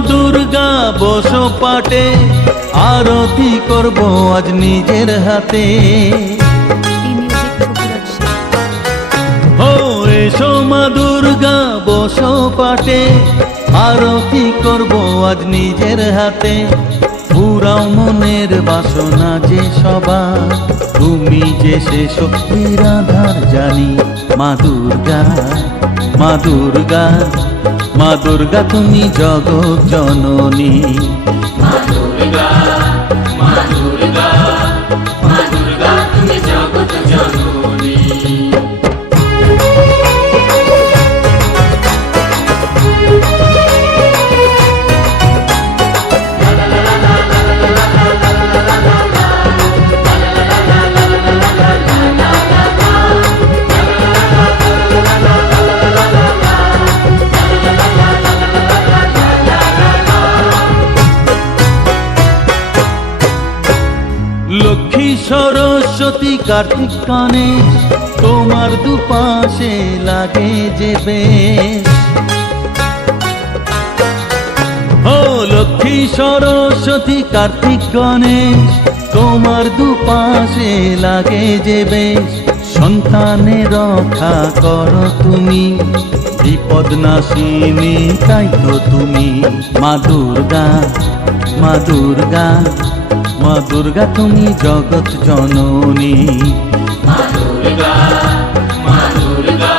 দুর্গা বসো পাটে, আরতি করব আজ নিজের হাতে। ও এসো মা দুর্গা বসো পাটে, আরতি করব আজ নিজের হাতে। পুরাও মনের বাসনা যে সবা, তুমি যে সে শক্তির আধার জানি। মা দুর্গা মা দুর্গা মা দুর্গা তুমি জগৎ জননী। মা দুর্গা মা দুর্গা। সরস্বতী কার্তিক তোমার দুপাশে লাগে যে লক্ষ্মী সরস্বতী কার্তিক গণেশ তোমার দুপাশে লাগে যে বেশ। সন্তানের রক্ষা করো তুমি, বিপদ নাশিনী তাই তো তুমি। মা দুর্গা মা দুর্গা মা দুর্গা তুমি জগৎ জননী। মা দুর্গা মা দুর্গা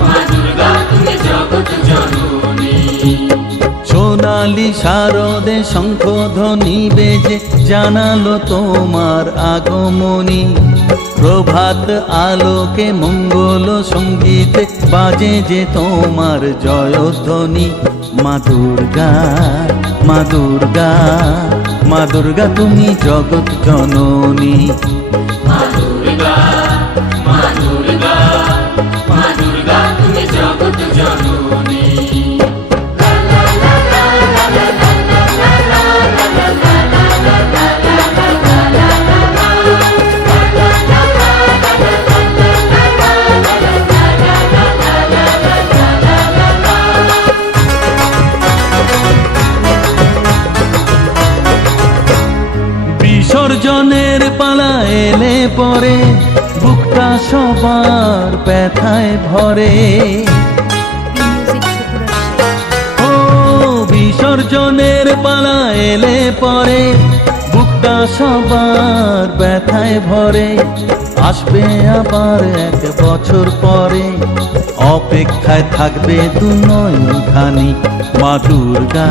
মা দুর্গা তুমি জগৎ জননী। সোনালি শারদে শঙ্খ ধ্বনি বেজে জানালো তোমার আগমনী। প্রভাত আলোকে মঙ্গল সঙ্গীতে বাজে যে তোমার জয়ধ্বনি। মা দুর্গা মা দুর্গা মা দুর্গা তুমি জগৎ জননী। পরে বুকটা সবার ব্যথায় ভরে। ও বিসর্জনের পালা এলে পরে, বুকটা সবার ব্যথায় ভরে। আসবে আবার এক বছর পরে, অপেক্ষায় থাকবে দু নয়নখানি মা দুর্গা